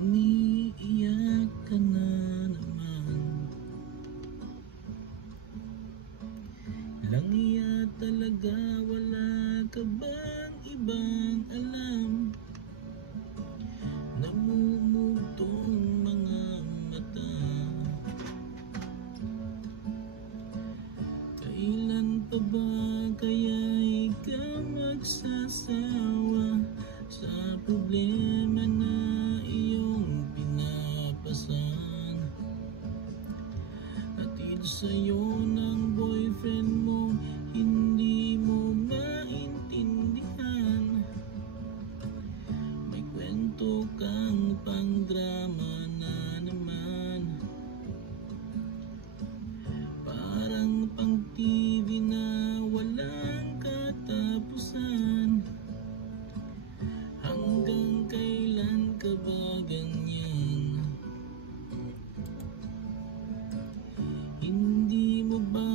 Umiiyak ka na naman, langya talaga, wala ka bang ibang alam? Namumugtong mga mata, kailan pa ba kaya ikaw magsasawa sa problema na iyong pinapasan? Hatid sa'yo ng boyfriend mo, hindi mo maintindihan. May kwento kang pang-drama na naman, parang pang-TV na walang katapusan. Hanggang kailan ka ba ganyan? Hindi mo ba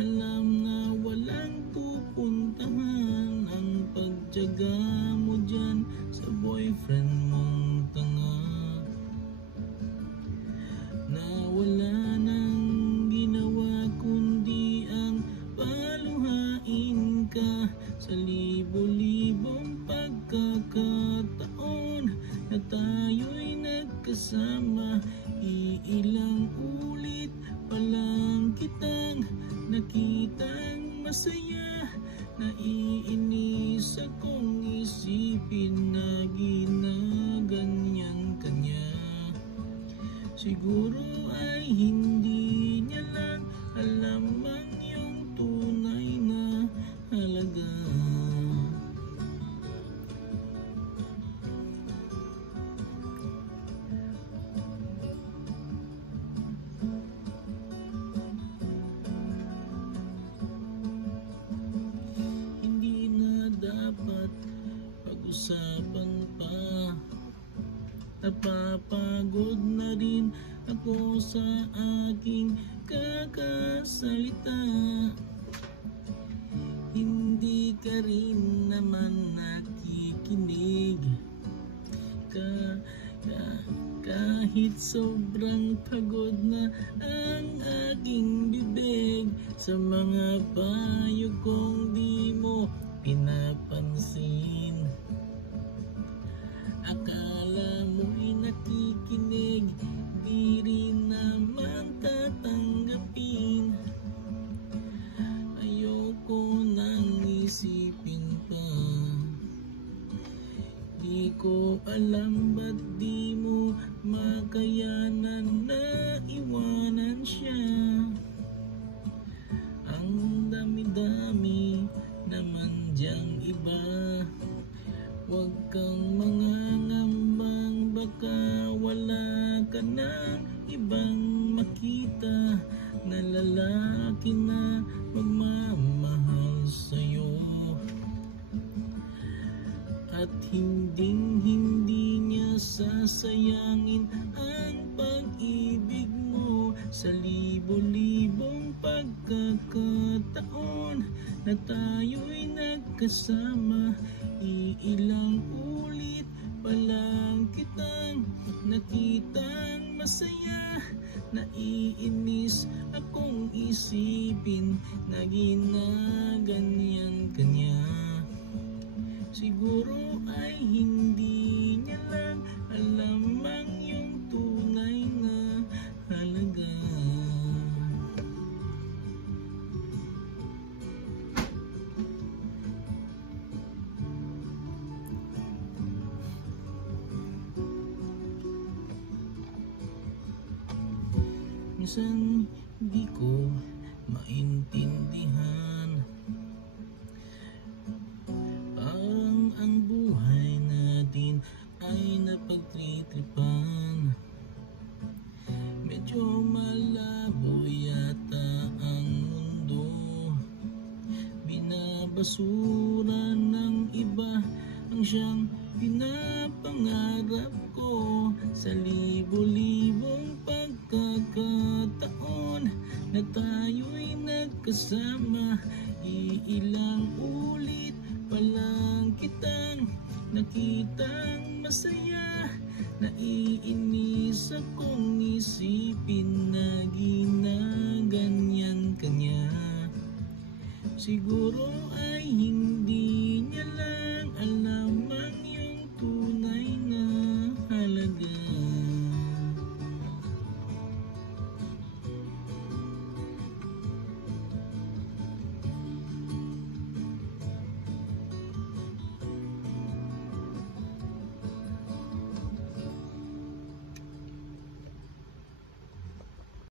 alam na walang pupuntahan ang pagtiyaga mo dyan sa boyfriend mong tanga, na wala nang ginawa kundi ang paluhain ka sa libo-libong pagkakataon na tayo'y nagkasama. Iilang ulit pa lang kitang nakitang masaya, naiinis akong isipin na ginaganyan kanya. Siguro ay hindi niya lang alam ang iyong tunay na halaga. Hindi na dapat pag-usapan pa, napapagod na rin ako sa aking kakasalita. Hindi ka rin naman nakikinig, kahit sobrang pagod na ang aking bibig sa mga payo kong di mo pinapansin. Akala mo'y nakikinig, di rin naman tatanggapin. Ayoko nang isipin pa, di ko alam ba't di mo makayanan na iwanan siya. Ang dami-dami naman diyang iba, huwag kang mangangambang baka wala ka ng ibang makita na lalaki na magmamahal sa'yo. At hinding-hindi niya sasayangin ang pag-ibig mo sa libo-libong pagkakataon na tayo'y nagkasama. Iilang ulit pa lang kitang nakitang masaya, naiinis akong isipin na ginaganyan kanya. Siguro ay hindi niya lang alam ang iyong tunay na halaga. Minsan di ko maintindihan, parang ang buhay natin ay napagtritripan. Medyo malabo yata ang mundo, binabasura ng iba ang siyang nakitang masaya, naiinis akong isipin na ginaganyan kanya. Siguro ay hindi niya lang